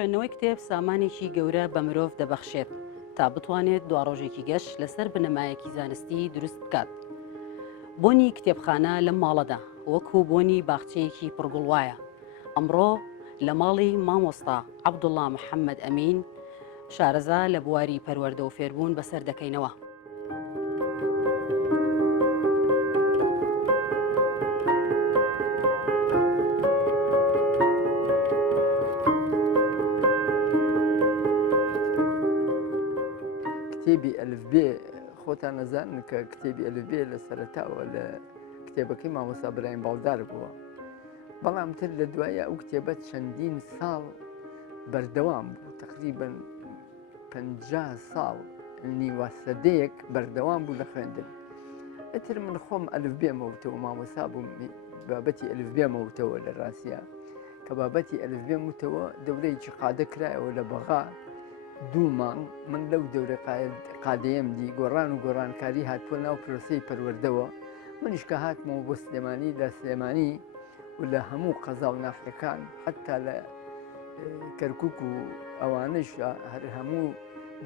خوێندنەوەی کتێب سامانێکی گەورە بە مرۆڤ دەبەخشێت تا بتوانێت دوا ڕۆژێکی گەشت لەسەر بنەمایەکی زانستی دروست بکات. بۆنی کتێبخانە لەم ماڵەدا وەکو بۆنی باخچەیەکی پڕگوڵوایە. ئەمڕۆ لە ماڵی مامۆستا عەبدوڵڵا محەممەد ئەمین شارەزا لە بواری پەروەردە و فێربوون بەسەر دەکەینەوە. کتێبی ئەلفبێ خۆتان نەزانن کە کتێبی ئەلفبێ لە سەرەتاوە لە کتێبەکەی مامۆستا برایم باڵدار بووە، بەڵام تر لە دوایە ئەو کتێبە چەندین ساڵ بەردەوام بوو، تقریباً 50 ساڵ نیوە سەدەیەک بەردەوام بوو لە خوێندن. ئەتر من خۆم ئەلفبێمەوتەوە، مامۆستا بووم بابەتی ئەلفبێمەوتەوە لە ڕاستیە کە بابەتی ئەلفبێموتەوە دەورەیەکی قادە کرایەوە لە بەغا 2 مانگ من لەو دەورە قادەیەم دی گۆڕان و گۆڕانکاری هاتووە ناو پرۆسەی پەروەردەوە. منیش کە هاتمەوە بۆ سلێمانی لە سلێمانی و لە هەموو قەزا و ناحیەکان حتا لە کەرکووک و ئەوانش هەر هەموو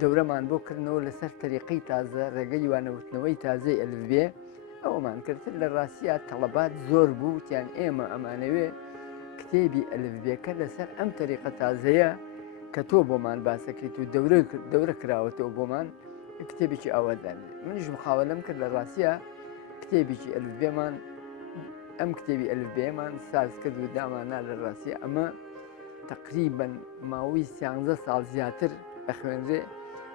دەورەمان بۆ کردنەوە لەسەر تەریقەی تازە ڕێگەی وانەوتنەوەی تازەی ئەلفبێ ئەوەمان کردن. لە ڕاستیە تەڵەبات زۆر بوو تیان ئێمە ئەمانەوێ کتێبی ئەلفبێکە لەسەر ئەم تەریقە تازەیە کە تۆ بۆمان باسەکەیت و دەورە کراوەتەوە بۆمان کتێبێکی ئاوادان. منیش مخاوەلەم کرد لە ڕاستیە کتێبێکی ئەلفبێمان ئەم کتێبی ئەلفبێمان ساز کرد و دامانا لە ڕاستیە ئەمە تقریباً ماوەی 13 ساڵ زیاتر ئەخوێنرێ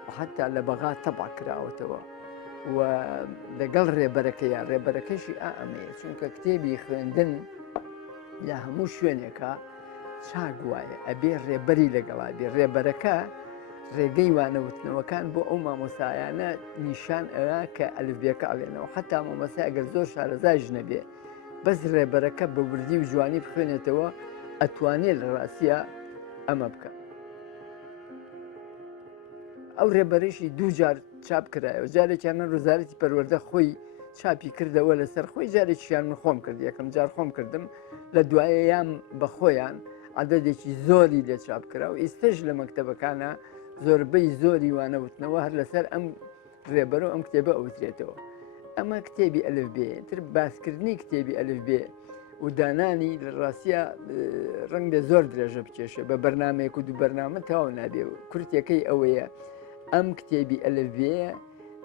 و حتا لە بەغا تەبع کراوەتەوە و لەگەڵ ڕێبەرەکەیە ڕێبەرەکەشی ئەمەیە، چونکە کتێبی خوێندن لە هەموو شوێنێکە چاک وایە ئەبێ ڕێبەری لەگەڵا بێ. ڕێبەرەکە ڕێگەی وانەوتنەوەکان بۆ ئەو مامۆسایانە نیشان ئەوە کە ئەلفبێکە ئەڵێنەوە، حتا مامۆسای ئەگەر زۆر شارەزایش نەبێ بەس ڕێبەرەکە بە وردی و جوانی بخوێنێتەوە ئەتوانێت لە ڕاستیە ئەمە بکە. ئەو ڕێبەرەشی 2 جار چاپ کرایەوە، جارێکیانە ڕۆزارەتی پەروەردە خۆی چاپی کردەوە لەسەر خۆی، جارێکیان من خۆم کرد، یەکەم جار خۆم کردم، لە دوایە یان بە خۆیان عەدەدێکی زۆری لێ چاپ کراوە. ئێستش لە مەکتەبەکانە زۆربەی زۆری وانەوتنەوە هەر لەسەر ئەم ڕێبەرە و ئەم کتێبە ئەوترێتەوە. ئەمە کتێبی ئەلفبێ. تر باسکردنی کتێبی ئەلفبێ و دانانی لە ڕاستیە ڕەنگ بێ زۆر درێژە بکێشێ، بە بەرنمەیەک و 2 بەرنامە تەواو نابێ. کورتەکەی ئەوەیە ئەم کتێبی ئەلفبێ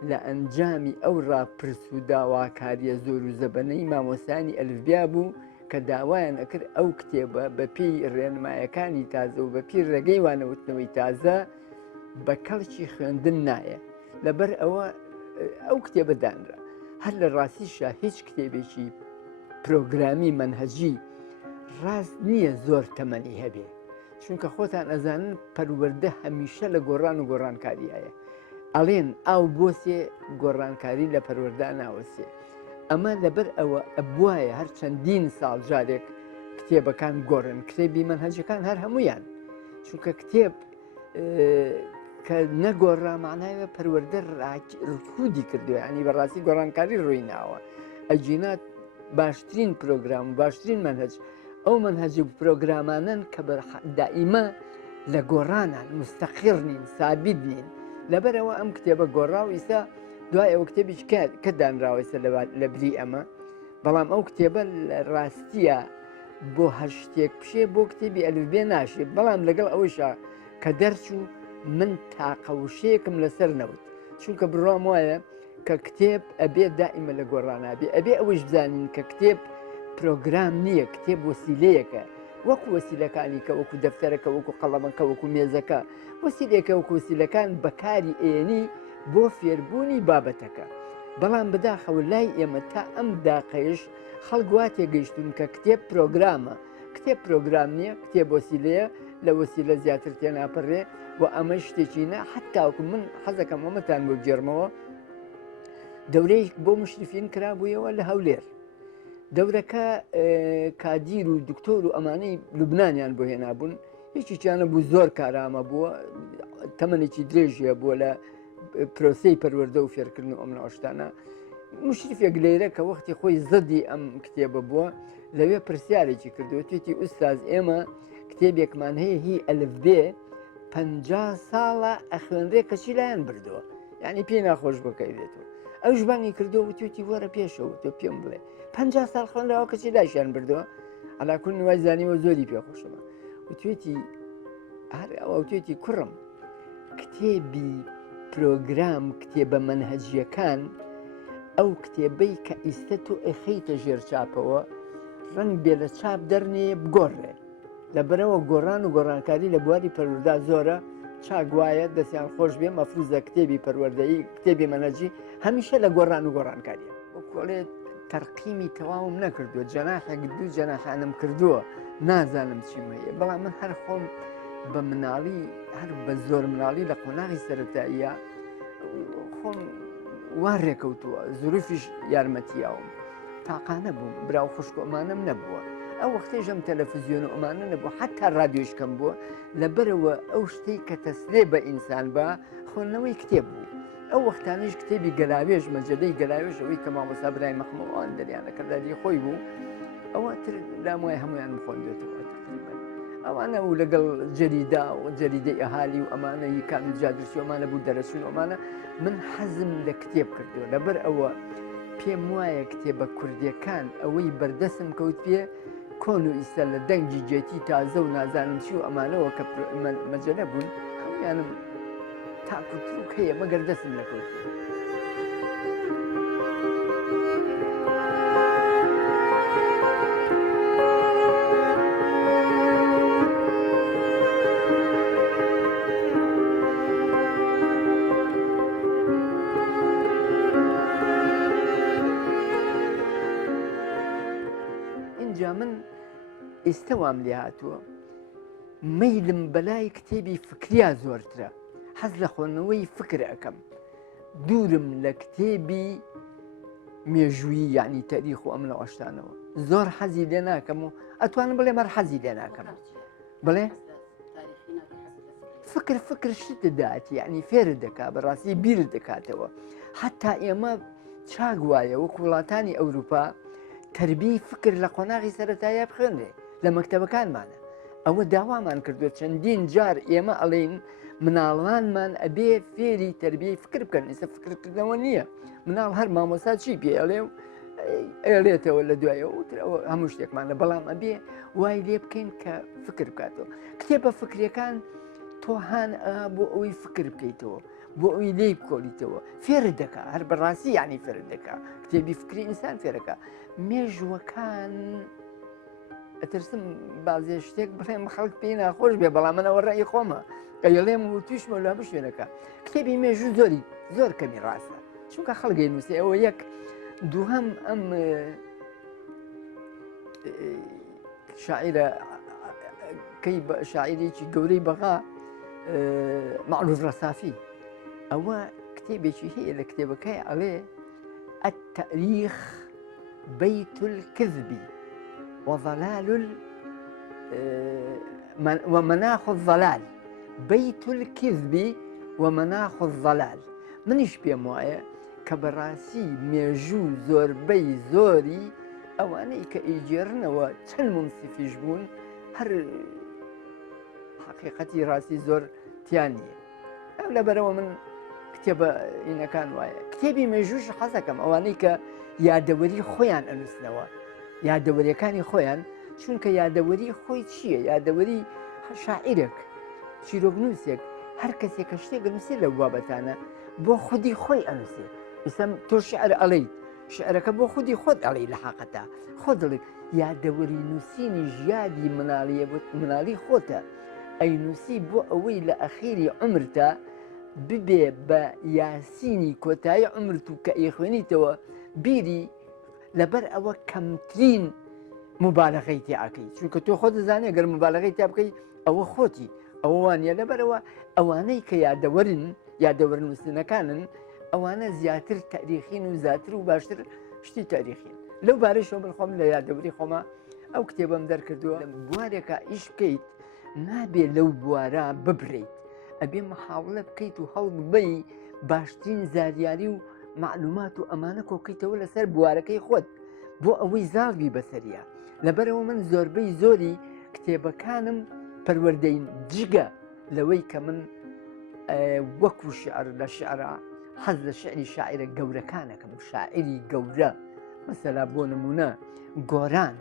لە ئەنجامی ئەو ڕاپرس و داواکاریە زۆر و زەبەنەی مامۆستانی ئەلفبیا بوو کە داوایان ئەکرد ئەو کتێبە بە پێی ڕێنمایەکانی تازە و بە پێی ڕێگەی وانەوتنەوەی تازە بە کەڵکی خوێندن نایە. لەبەر ئەوە ئەو کتێبە دانرا. هەر لە ڕاستیشە هیچ کتێبێکی پرۆگرامی منهەجی ڕاست نییە زۆر تەمەنی هەبێ، چونکە خۆتان ئەزانن پەروەردە هەمیشە لە گۆڕان و گۆڕانکاریایە. ئەڵێن ئاو بۆسێ گۆڕانکاری لە پەروەردە ناوەسێ. ئەمە لەبەر ئەوە ئەبوایە هەر چەندین ساڵ جارێک کتێبەکان گۆڕن، کتێبی منهەجەکان هەر هەمویان، چونکە کتێب کە نەگۆڕا معناوە پەروەردە ڕکودی کردووە، ینی بەڕاستی گۆڕانکاری ڕووی ناوە. ئەجینات باشترین پرۆگرام و باشترین منهەج ئەو منهەج و پرۆگرامانن کە دائیمە لە گۆڕانان مستەقر نین، سابید نین. لەبەرەوە ئەم کتێبە گۆڕا و ئیستا دوای ئەو کتێبیش کە دانراوەیسە لە بری ئەمە، بەڵام ئەو کتێبە لە ڕاستیە بۆ هەر شتێک پشێ بۆ کتێبی ئەلفبێ ناشێت. بەڵام لەگەڵ ئەوەشە کە دەرچوو من تاقەوشەیەکم لەسەر نەوت، چونکە بڕام وایە کە کتێب ئەبێ دائیمە لە گۆڕانابێ. ئەبێ ئەوەش بزانین کە کتێب پرۆگرام نییە، کتێب وەسیلەیەکە، وەکو وەسیلەکانی کە وەکو دەفتەرەکە، وەکو قەڵەمەکە، وەکو مێزەکە، وەسیلێکە وەکو وەسیلەکان بەکاری ئێنی بۆ فێربوونی بابەتەکە. بەڵام بەداخەوە لای ئێمە تا ئەم داقەیش خەڵک وا تێگەیشتون کە کتێب پرۆگرامە. کتێب پرۆگرام نییە، کتێب وەسیلەیە، لە وەسیلە زیاتر تێناپەڕێ و ئەمە شتێکی نە. حتاوەکو من حەزەکەم ئەمەتان بۆ بگێڕمەوە، دەورەیەک بۆ مشرفین کرابوویەوە لە هەولێر. دەورەکە کادیر و دکتۆر و ئەمانەی لوبنانیان بۆ هێنابوون، هیچییانە بوو زۆر کارامە بووە، تەمەنێکی درێژیە بووە لە پرۆسەی پەروەردە و فێرکردن و ئەم ناوەشتانە. مشرفێک لێرە کە وەختی خۆی زەدی ئەم کتێبە بووە لەوێ پرسیارێکی کردووە، توێتی ئوستاز ئێمە کتێبێکمان هەیە هی ئەلفبێ 50 ساڵە ئەخوێنرێ کەچی لایەن بردەوە یعنی پێی ناخۆش بکەوێتەوە ئەوش بانگی کردەوە توێتی وەرە پێشەوە تۆ پێم بڵێ 50 ساڵ خوێنراوە کەچی لایشیان بردەوە ئەلاکون وای زانیوە زۆری پێخۆشەوە وتوێتی هەر ئەوە توێتی کوڕم کتێبی پرۆگرام کتێبە منهەجیەکان ئەو کتێبەی کە ئیستە تۆ ئەخەیتە ژێر چاپەوە ڕەنگ بێ لە چاپ دەرنێ بگۆڕێ لەبەرەوە گۆڕان و گۆڕانکاری لە بواری پەروەردا زۆرە چاگوایە دەستیان خۆش بێ مەفروزە کتێبی پەروەردەیی کتێبی مەنهەجی هەمیشە لە گۆڕان و گۆڕانکاریە وەکوڵێت تەرقیمی تەواوم نەکردووە جەناحێک دوو جەناحانم کردووە نازانم چیم هەیە بەڵام من هەر خۆم بە مناڵی هەر بە زۆر مناڵی لە قۆناغی سەرەتاییە خۆم وا ڕێکەوتووە زروفیش یارمەتیاوم تاقانە بووم براو خوشک ئەمانم نەبووە ئەو وەختێژەم تەلەڤیزیۆن و ئەمانە نەبووە حتا ڕادیۆشکەم بووە لەبەرەوە ئەو شتەی کە تەسلێ بە ئینسان بە خوێندنەوەی کتێب بوو ئەو وەختانیش کتێبی گەلاوێژ مەجلەی گەلاوێژ ئەوەی کە مامۆستا برای مەخمەوەوان دەریانەکەداری خۆی بوو ئەوە تر لام وای هەمویان بخۆندێتەوە تقریبا ئەوانە و لەگەڵ جەریدا و جەریدەی ئەهالی و ئەمانەی کامی جادرسی ئەمانە بوو دەرەچون ئەمانە من حەزم لە کتێب کردووە لەبەر ئەوە پێم وایە کتێبە کوردیەکان ئەوەی بەردەسم کەوت پێ کۆن و ئیستا لە دەنگی جێتی تازە و نازانم چی و ئەمانەوە کە مەجەلە بوون هەمویانم تاکوتروک هەیە مەگەر دەسم نەکەوت. من ئێستا وام لێ هاتووە مەیلم بەلای کتێبی فکریا زۆرترە حەز لە خوێندنەوەی فکر ئەەکەم دوورم لە کتێبی مێژوویی یعنی تاریخ و ئەم لە ئەشتانەوە زۆر حەزی لێ ناکەم و ئەتوانم بڵێ مەر حەزی لێ ناکەم بڵێ فکر شت دەدات یعنی فێرت دەکات بەڕاستی بیرت دەکاتەوە حتا ئێمە چاک وایە وەکو وڵاتانی ئەوروپا تربی فکر لە قۆناغی سەرەتایە بخوێنرێ لە مەکتەبەکانمانە ئەوە داوامان کردووە چەندین جار ئێمە ئەڵێن مناڵانمان ئەبێ فێری تربیەی فکر بکەن ئێستا فکرکردنەوە نییە مناڵ هەر مامۆستا چی پێ ئەڵێ و ئێڵێتەوە لە دوایەوە وترەوە هەموو شتێکمانە بەڵام ئەبێ وای لێ بکەین کە فکر بکاتەوە کتێبە فکریەکان تۆ هان بۆ ئەوەی فکر بکەیتەوە بۆ ئەوی لێی بکۆلیتەوە فێرت دەکا هەر بەڕاستی یعنی فێرت دەکا کتێبی فکری ئینسان فێرەکە مێژوەکان ئەترسم بازێ شتێک بڵێم خەڵک پێی ناخۆش بێ بەڵام منەوە ڕێی خۆمە ئەڵێم و توشمە لە بشوێنەکە کتێبی مێژوو زۆر کەمی ڕاستە چونکە خەڵگەی نووسێ ئەوە یەک دووهەم ئەم شاعرە کەی شاعیرێکی گەورەی بەغا معروف ڕەسافی ئەوە کتێبێکی هەیە لە کتێبەکەی ئەڵێ التاريخ بيت الكذب وظلال ومناخ الضلال بيت الكذب ومناخ الضلال منیش پێم وایە کە بەڕاستی مێژوو زۆربەی زۆری ئەوانەی کە ئیجێڕنەوە چەند منسیفیش بوون هەر حقیقەتی ڕاستی زۆر تیانیە ئەو لەبەرەوە من کتێبە ئینەکان وایە کتێبی مێژووش حەزەکەم ئەوانەی کە یادەوەری خۆیان ئەنووسنەوە یادەوەریەکانی خۆیان چونکە یادەوەری خۆی چییە یادەوەری شاعیرێک چیرۆکنووسێک هەر کەسێک کە شتێک نووسێ لەو بابەتانە بۆ خودی خۆی ئەنووسێ ئێستا تۆ شعر ئەڵەی شعرەکە بۆ خودی خۆت ئەڵەی لە حاقەتە خۆ دڵی یادەوەری نووسینی ژیادی مناڵی خۆتە ئەینووسی بۆ ئەوەی لە ئەخیری عمرتە ببێ بە یاسینی کۆتایی عمرت و کە ئەیخوێنیتەوە بیری لەبەر ئەوە کەمترین مبالغەی تیاکەی چونکە تۆ خۆ دەزانێ گەر مبالغەی تا بکەی ئەوە خۆتی ئەوە وانە لەبەرەوە ئەوانەی کە یادەوەر نووسنەکانن ئەوانە زیاتر تاریخین و زیاتر و باشتر شتی تاریخین لەو بارەیشەوە من خۆم لە یادەوەری خۆمە ئەو کتێبەم دەرکردووە بوارێکە ئیش بکەیت نابێ لەو بوارە ببرێیت ئەبێ محاوڵە بکەیت و هەڵ ببەی باشترین زاریاری و معلومات و ئەمانە کۆکەیتەوە لەسەر بوارەکەی خۆت بۆ ئەوەی زاڵبی بەسەریە لەبەرەوە من زۆربەی زۆری کتێبەکانم پەروەردەی جگە لەوەی کە من وەکو شعر لە شعرا حەز لە شعری شاعرە گەورەکانەکەم شاعری گەورە مەسەلا بۆ نمونە گۆران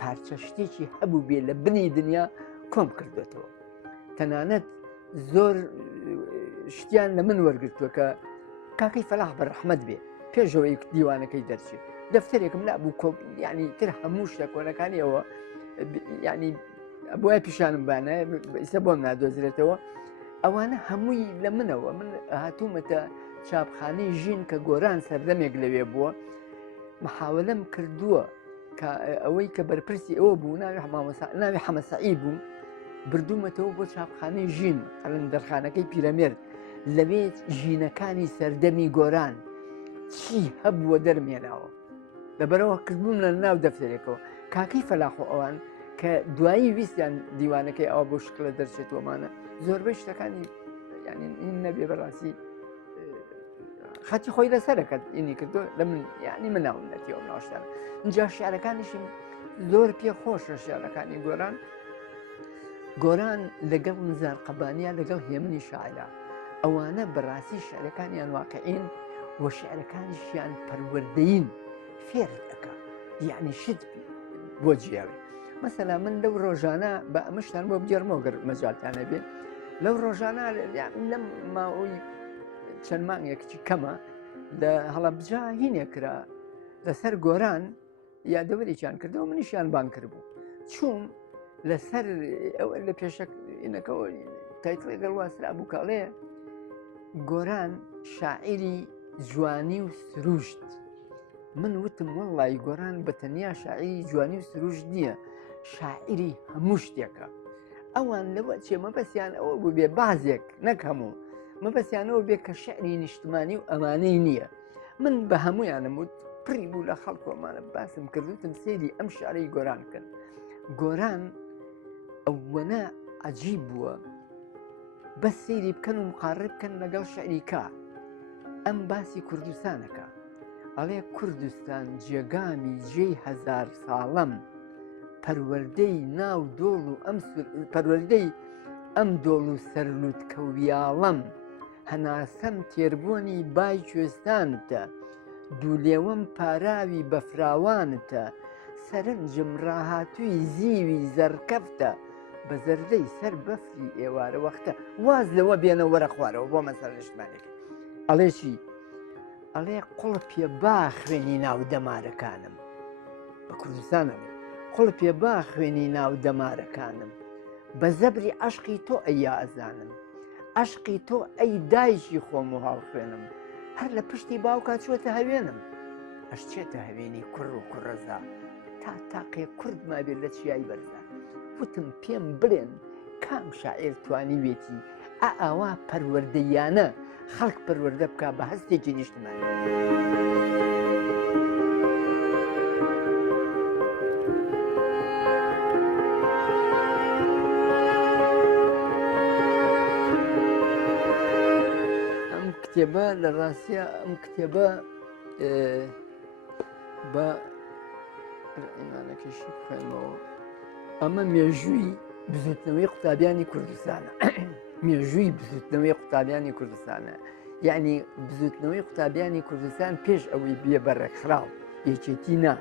پارچە شتێکی هەبوو بێ لە بنی دنیا کۆم کردوێتەوە تەنانەت زۆر شتیان لە من وەرگرتووە کە کاکەی فەلاح بەڕەحمەت بێ پێشەوەی دیوانەکەی دەرچێت دەفتەرێکم نابوو ینی تر هەموو شتە کۆنەکانیەوە ینی بۆیە پیشانم بانە ئیسە بۆم نادۆزرێتەوە ئەوانە هەمووی لە منەوە من هاتوومەتە چاپخانەی ژین کە گۆران سەردەمێک لەوێ بووە محاولەم کردووە ئەوەی کە بەرپرسی ئەوە بوو ناوی حەمەسەعید بوو بردوومەتەوە بۆ چاپخانەی ژین قەلەندەرخانەکەی پیرەمێرد لەوێ ژینەکانی سەردەمی گۆران چی هەبووە دەرمێناوە لەبەرەوە کردبووم لە ناو دەفتەرێکەوە کاکەی فەلاح و ئەوان کە دوایی ویستیان دیوانەکەی ئەوە بۆ شکلە دەرچێتوەمانە زۆربەی شتەکانی ینی این نەبێ بەڕاستی خەتی خۆی لەسەرەکەت ئینی کردو لە من یعنی من ناونەتیەوە ناشتان اینجا شعرەکانیشم زۆر پێ خۆشە شعرەکانی گۆران لەگەڵ نزار قەبانیا لەگەڵ هێمنی شاعرە ئەوانە بەڕاستی شعرەکانیان واقعین و شعرەکانیشیان پەروەردەین فێر دەکە یعنی شت بۆ جیاوێ مەسەلا من لەو ڕۆژانە بە ئەمەشتان بۆ بگەرمەوە گەر مەجالتانە بێ لەو ڕۆژانە لەم ماوەی چەند مانگێکی کەمە لە هەڵەبجا هینێکرا لەسەر گۆران یادەوەریان کردەوە منیشیان بان کردبوو چوون لەسەر لە پێشەکەەوە تایتڵی گەڵواسرا بوو کاڵێ گۆران شاعری جوانی و سروشت من وتم وەڵڵی گۆران بە تەنیا شاعری جوانی و سروشت نییە شاعری هەموو شتێکە ئەوان لەوە چێ مەبەستیان ئەوە بوو بێ بازێک نەک هەموو مەبەستیانەوە بێ کە شعری نیشتمانی و ئەمانەی نییە من بە هەمویانم وت پڕی بوو لە خەڵکۆمانە باسم کردوتم سێری ئەم شعرەی گۆران کرد گۆران ئەوەنە عەجیب بووە بەس سەیری بکەن و مقارڕ بکەن لەگەڵ شعریکە ئەم باسی کوردستانەکە ئەڵێ کوردستان جێگامی جێی هەزار ساڵەم پەروەردەی ناو دۆڵ و پەروەردەی ئەم دۆڵ و سەرنووت کەویاڵەم هەناسەم تێربوونی بای کوێستانتە دوولێوەم پاراوی بەفراوانتە سەرنجم ڕاهاتووی زیوی زەرکەفتە بە زەردەی سەر بەفری ئێوارە وەختە واز لەوە بێنە وەرە خوارەوە بۆ مەسەر نیشتمانێکی ئەڵێشی ئەڵێ قوڵپێ با خوێنی ناو دەمارەکانم بە کوردستانەڵێ قوڵپێ با خوێنی ناو دەمارەکانم بە زەبری عەشقی تۆ ئەییا ئەزانم عەشقی تۆ ئەی دایکی خۆم و هاو خوێنم هەر لە پشتی باوکا چوەتە هەوێنم ئەشچێتە هەوێنی کوڕ و کوڕەزا تا تاقێ کورد مابێت لە چیای بەرزە وتم پێم بڵێن کام شاعیر توانیوێتی ئاوا پەروەردەیانە خەڵک پەروەردە بکە بە هەستێکی نیشتمانی ئەم کتێبە لە ڕاستیە ئەم کتێبە بە ئیمانەکەشی بخوێنەوە ئەمە مێژووی بزوتنەوەی قوتابیانی کوردستانە مێژووی بزوتنەوەی قوتابیانی کوردستانە یعنی بزوتنەوەی قوتابیانی کوردستان پێش ئەوەی بێ بەڕێکخراو یەکێتی نا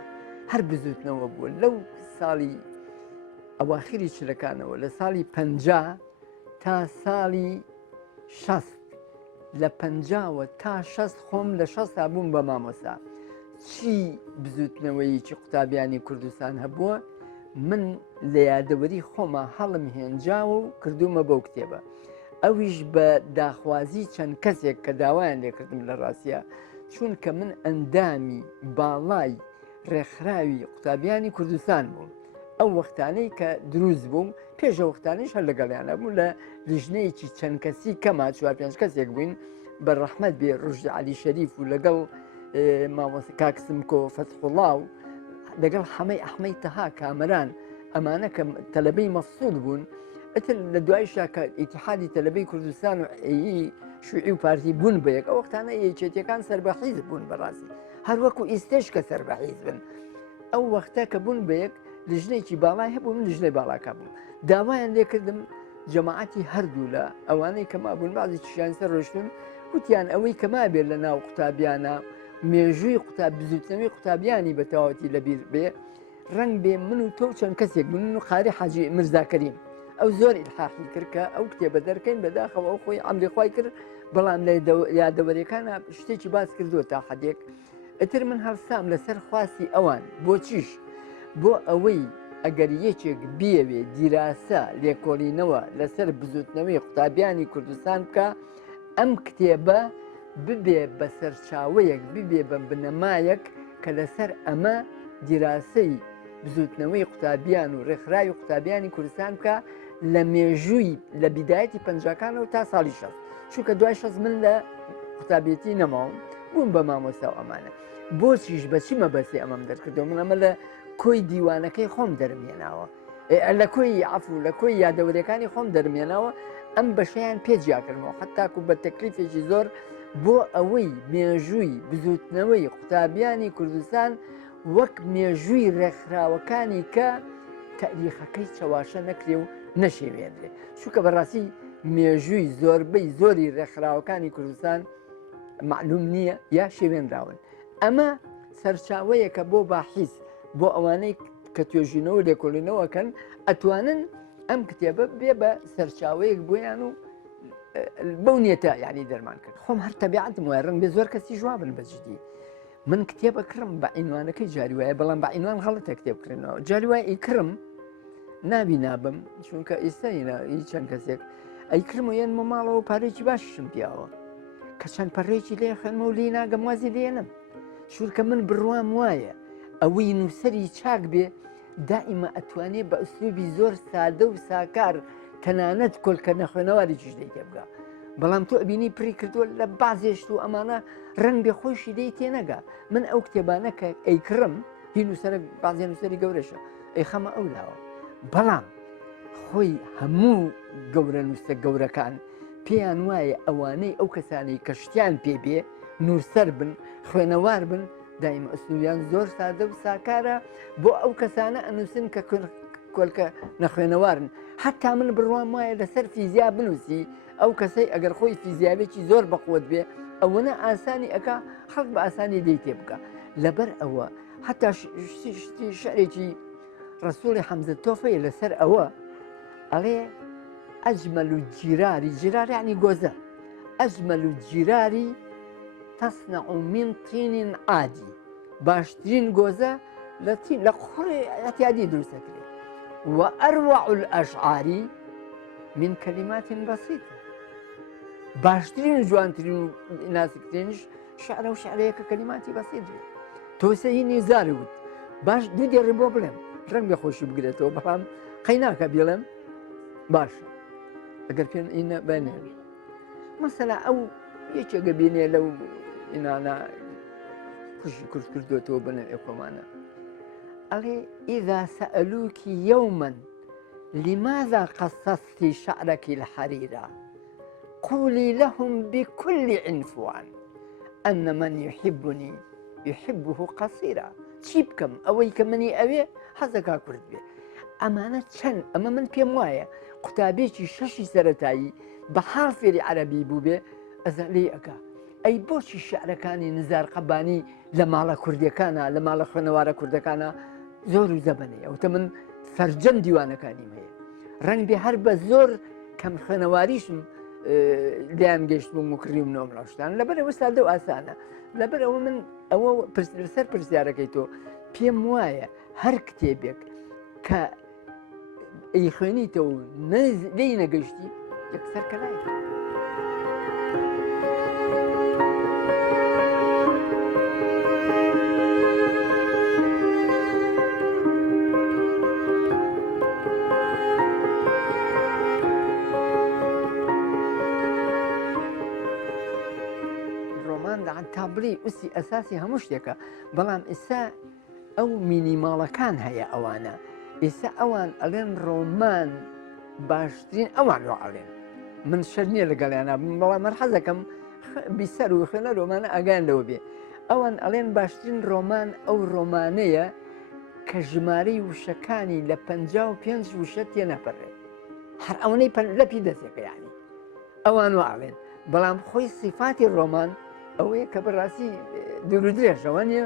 هەر بزوتنەوە بووە لەو ساڵی ئەواخری چلەکانەوە لە ساڵی 50 تا ساڵی 60 لە 50 تا 60 خۆم لە 60 بووم بە مامۆستا چی بزوتنەوەیکی قوتابیانی کوردستان هەبووە من لە یادەوەری خۆمە هەڵم هێنجاوە و کردومە بەو کتێبە ئەویش بە داخوازی چەند کەسێک کە داوایان لێکردم لە ڕاستیە چونکە من ئەندامی باڵای ڕێکخراوی قوتابیانی کوردستان بووم ئەو وەختانەی کە دروست بووم پێشە وەختانیش هەر لەگەڵیانە بوو لە لیژنەیەکی چەند کەسی کەما 4-5 کەسێک بووین بە ڕەحمەت بێ ڕژدی عەلی شەریف و لەگەڵ مامۆستا کاکسمکۆ فەتحوڵڵا و لەگەڵ حەمەی ئەحمەی تەها کامەران ئەمانە کە تەلەبەی مەفسوود بوون ئەتر لە دوایشا کە ئیتیحادی تەلەبەی کوردستان و شوعی و پارتی بوون بە یەک ئەو وەختانە یەکێتیەکان سەربەحیز بوون بەڕاستی هەروەکو ئیستێش کە سەربەحیز بن ئەو وەختە کە بوون بە یەک لیژنەیەکی باڵای هەبوو من لیژنەی باڵاکە بوو داوایان لێ کردم جەماعەتی هەردوو لە ئەوانەی کەما بوون بازی چیان سەر ڕۆشتن وتیان ئەوەی کەما بێت لە ناو قوتابیانە مێژووی قوتاب بزوتنەوەی قوتابیانی بە تەواوەتی لەبیر بێ ڕنگ بێ من و تۆ چەند کەسێک بن و قاری حاجی مرزاکەریم ئەو زۆر ئیلحاحی کرد کە ئەو کتێبە دەرکەین بەداخەوە ئەو خۆی ئەمری خۆی کرد بەڵام لە یادەوەریەکانە شتێکی باس کردووە تا حەدێک ئەتر من هەڵسام لەسەر خواستی ئەوان بۆچیش بۆ ئەوەی ئەگەر یەکێک بیەوێ دیراسە لێکۆڵینەوە لەسەر بزوتنەوەی قوتابیانی کوردستان بکە ئەم کتێبە ببێ بە سەرچاوەیەک ببێ بە بنەمایەک کە لەسەر ئەمە دیراسەی بزوتنەوەی قوتابیان و ڕێکخراوی قوتابیانی کوردستان بکە لە مێژووی لە بیدایەتی پەنجاکانەوە تا ساڵی شەست چونکە دوای شەست من لە قوتابێتی نەماوم بووم بە مامۆستا و ئەمانە بۆچیش بەچی مەبەستی ئەمەم دەرکردەوە من ئەمە لە کۆی دیوانەکەی خۆم دەرمێناوە لە کۆی عفو لە کۆی یادەوەریەکانی خۆم دەرمێناوە ئەم بەشیان پێجیاکردمەوە حتاکو بە تەکلیفێکی زۆر بۆ ئەوەی مێژووی بزوتنەوەی قوتابیانی کوردستان وەک مێژووی ڕێکخراوەکانی کە تاریخەکەی چەواشە نەکرێ و نەشێوێنرێ چونکە بەڕاستی مێژووی زۆربەی زۆری ڕێکخراوەکانی کوردستان معلوم نییە یا شێوێنراون ئەمە سەرچاوەیەکە بۆ باحیس بۆ ئەوانەی کە توێژینەوە لێکۆڵینەوەکەن ئەتوانن ئەم کتێبە بێ بە سەرچاوەیەک بۆیان و بەو نیێتە یعنی دەرمان کرد خۆم هەر تەبیعەتم وایە ڕەنگ بێ زۆر کەسی جوابن بەجددی من کتێبە کڕم بە عینوانەکەی جاری وایە بەڵام بە عینوان غەڵەتە کتێبکردنەوە جاری وایە ئیکڕم نابی نابم چونکە ئێستاینە هیچ چەند کەسێک ئەیکرم و یەنمە ماڵەوە پارێکی باششم پیاوە کە چەند پەڕێکی لێ خوێنمە و لێ ناگەم وازی لێنم چونکە من بڕوام وایە ئەوەی نووسەری چاک بێ دائیمە ئەتوانێت بە ئوسلوبی زۆر سادە و ساکار تەنانەت کۆلکە نەخوێنەوەریش لێ تێبگا بەڵام تۆ ئەبینی پڕی کردووە لە بازێشت و ئەمانە ڕەنگ بێ خۆشی دەی تێنەگا من ئەو کتێبانە کە ئەیکڕم هی نووسەرە بازێ نووسەری گەورەشە ئەی خەمە ئەو لاوە بەڵام خۆی هەموو گەورە نووسە گەورەکان پێیان وایە ئەوانەی ئەو کەسانی کە شتیان پێ بێ نووسەر بن خوێنەوار بن دائیمە ئوسلوبیان زۆر سادە و ساکارە بۆ ئەو کەسانە ئەنووسن کە کۆلکە نەخوێنەوارن حتا من بڕوام وایە لەسەر فیزیا بنووسی ئەو کەسەی ئەگەر خۆی فیزیاوێکی زۆر بەقوت بێ ئەوەنە ئاسانی ئەکا خەڵک بە ئاسانی دەی تێ بکە لەبەر ئەوە حتا شعرێکی ڕسووڵی حەمزە تۆفەیە لەسەر ئەوە ئەڵێ ئەجمەل و جیراری جیرار یعنی گۆزە ئەجمەل و جیراری تەصنع من طین عادی باشترین گۆزە لە قوڕی ئەتیادی دروستەکرێت وأروع الأشعار من كلمات بسيطة باشترين جوانترين ناسكتينش شعر وشعرية كلماتي بسيطة توسيني زارود باش دودي الريبوبلم رنگ بخوشي بقريتو بفهم قيناك بيلم باش اگر كان إنا باني مثلا أو يجي قبيني لو إن أنا خوشي كردوتو بنا إقوامانا ألي إذا سألوك يوما لماذا قصصت شعرك الحريرة قولي لهم بكل عنفوان أن من يحبني يحبه قصيرا تشيبكم أوي كمني أبي حزكا كرد بي أمانة شن أما من بيم وايا قتابيشي ششي سرتاي بحافر عربي بوبي أزالي أكا أي بوشي الشعر كاني نزار قباني لما على كردكانا لما على خنوار كردكانا زۆر و زەبەنەیە ئەوتە من فەرجەم دیوانەکانیم هەیە ڕەنگ بێ هەر بە زۆر کەم خوێنەواریشم لیان گەشت بووم و کڕیم نۆم ڕۆشتان لەبەر ئەوە سادە و ئاسانە لەبەر ئەوە من ئەوە لەسەر پرسیارەکەی تۆ پێم وایە هەر کتێبێک کە ئەی خوێنیتەوە و لێی نەگەشتی یەکسەر کەلایە تابلی ئوسی ئەساسی هەموو شتێکە بەڵام ئێستا ئەو مینیماڵەکان هەیە ئەوانە ئێستا ئەوان ئەڵێن ڕۆمان باشترین ئەوان ڕۆ ئەڵێن من شەر نییە لەگەڵیانە بەڵام مەرحەزەکەم بیسەر و خوێنە ڕۆمانە ئاگیان لەوە بێ ئەوان ئەڵێن باشترین ڕۆمان ئەو ڕۆمانەیە کە ژمارەی وشەکانی لە 55 وشە تێنەپەڕێت هەر ئەوەی لەپی دەستێکە یانی ئەوان واڵێن بەڵام خۆی سیفاتی ڕۆمان ئەوەیە کە بەڕاستی دوور و درێژەوە نیە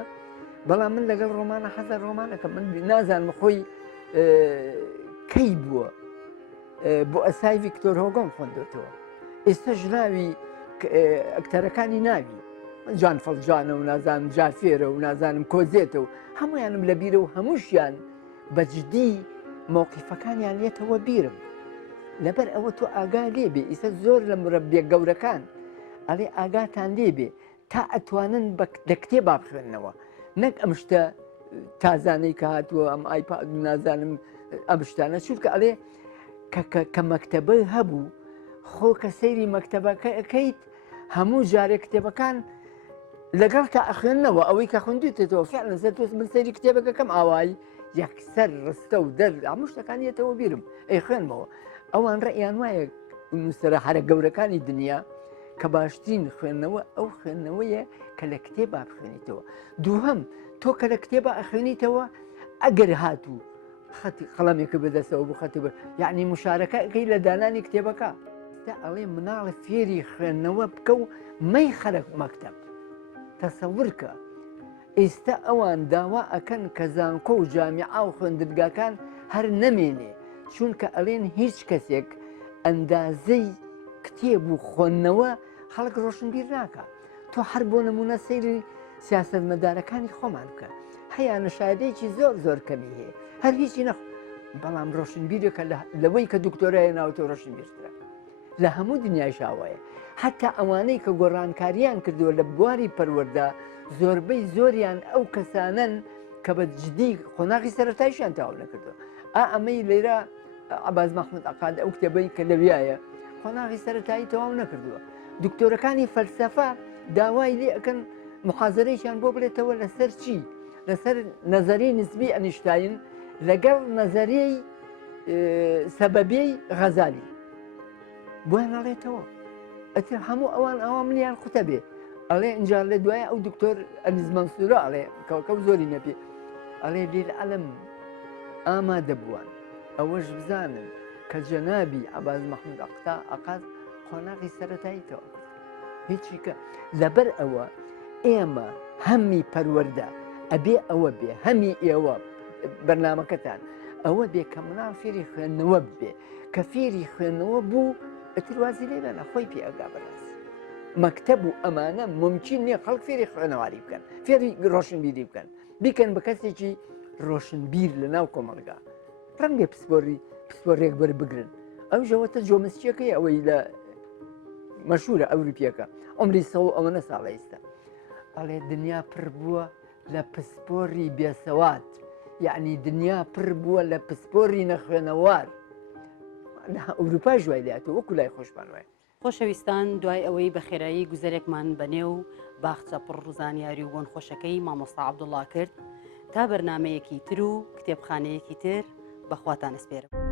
بەڵام من لەگەڵ ڕۆمانە حەزە ڕۆمانەکە من نازانم خۆی کەی بووە بۆ ئەسای ڤیکتۆر هۆگۆم خوێندوێتەوە ئێستا ژناوی ئەکتەرەکانی ناوی جان فەڵجانە و نازانم جافێرە و نازانم کۆزێتە و هەمویانم لە بیرە و هەمووشیان بەجددی مووقیفەکانیان لێتەوە بیرم لەبەر ئەوە تۆ ئاگا لێبێ ئیسە زۆر لە مرەبێ گەورەکان ئەڵێ ئاگاتان لێبێ تا ئەتوانن لە کتێبا بخوێننەوە نەک ئەم شتە تازانەی کە هاتووە ئەم ئایپاد نازانم ئەم شتانە چونکە ئەڵێ کە مەکتەبە هەبوو خۆ کە سەیری مەکتەبەکە ئەەکەیت هەموو جارێک کتێبەکان لەگەڵ تا ئەخوێننەوە ئەوەی کە خوێندوێتەوە فعلا سەر تۆ من سەیری کتێبەکەکەم ئاوایی یەکسەر ڕستە و دەر هەموو شتەکانیەتەوە بیرم ئەی خوێنمەوە ئەوان ڕێیان وایە نووسرە هەرە گەورەکانی دنیا کە باشترین خوێندنەوە ئەو خوێندنەوەیە کە لە کتێبا بخوێنیتەوە دووهەم تۆ کە لە کتێبە ئەخوێنیتەوە ئەگەر هاتوو خەتی قەڵەمێکە بەدەستەوە بۆ خەتی یعنی مشارەکەی لە دانانی کتێبەکە تا ئەڵێ مناڵە فێری خوێندنەوە بکە و مەی خەرک مەکتەب تەسەورکە ئێستا ئەوان داوا ئەکەن کە زانکۆ و جامیعا و خوێندرگاکان هەر نەمێنێ چونکە ئەڵێن هیچ کەسێک ئەندازەی کتێب و خوێندنەوە خەڵک ڕۆشنبیر ناکە تۆ هەر بۆ نمونە سەیری سیاسەتمەدارەکانی خۆمان بکە هەیە نەشایەدەیەکی زۆر زۆر کەمی هەیە هەر هیچی نەخ بەڵام ڕۆشنبیرێکە لەوەی کە دکتۆرایە ناوتە ڕۆشنبیرترە لە هەموو دنیای شاوایە حتا ئەوانەی کە گۆڕانکاریان کردووە لە بواری پەروەەردە زۆربەی زۆریان ئەو کەسانن کە بە جدی خۆناغی سەرەتایشیان تاو نەکردووە ئەمەی لێرە عەباس مەحموود عەقاد ئەو کتێبەی کە لەویایە خۆناغی سەرەتایی تەواو نەکردووە دکتۆرەکانی فەلسەفە داوای لێ ئەەکەن محازەرەیشیان بۆ بڵێتەوە لەسەر چی لەسەر نەزەریەی نسبی ئەنیشتاین لەگەڵ نەزەریەی سەبەبیەی غەزالی بۆیان نەڵێتەوە ئەتر هەموو ئەوان ئەوان منیان قوتە بێ ئەڵێ ئینجار لە دوایە ئەو دکتۆر ئەنیز مەنسوورە ئەڵێ کەوکەو زۆری نەبێ ئەڵێ لێرعەلەم ئامادە بووان ئەوەش بزانن کە جەنابی عەباس مەحموود عەقاد خۆناغی سەرەتاییتەوە هیچی کە لەبەر ئەوە ئێمە هەمی پەروەەردە ئەبێ ئەوە بێ هەمی ئێوە بەرنامەکەتان ئەوە بێ کە مناڵ فێری خوێندنەوە بێ کە فێری خوێندنەوە بوو ئەتر وازی لێ بێنە خۆی پێ ئەگا بەڕاست مەکتەب و ئەمانە ممکن نییە خەڵک فێری خوێنەواری بکەن فێری ڕۆشنبیری بکەن بیکەن بە کەسێکی ڕۆشنبیر لە ناو کۆمەڵگا ڕەنگە پسپۆڕێک بەربگرن ئەو ژەوەتە جۆمەسچیەکەی ئەوەی لە مەشهورە ئەوروپیەکە عمری سەو ئەوەنە ساڵە ئێستا ئەڵێ دنیا پڕ بووە لە پسپۆڕی بێسەوات یعنی دنیا پڕ بووە لە پسپۆڕی نەخوێنەوار ئەوروپا ژوای دەهاتەوە وەکو لای خۆشمان وایە خۆشەویستان دوای ئەوەی بە خێرایی گوزەرێکمان بەنێو باخچە پڕ ڕزانیاری و بۆن خۆشەکەی مامۆستا عەبدوڵڵا کرد تا بەرنامەیەکی تر و کتێبخانەیەکی تر بەخواتان ئەسپێرم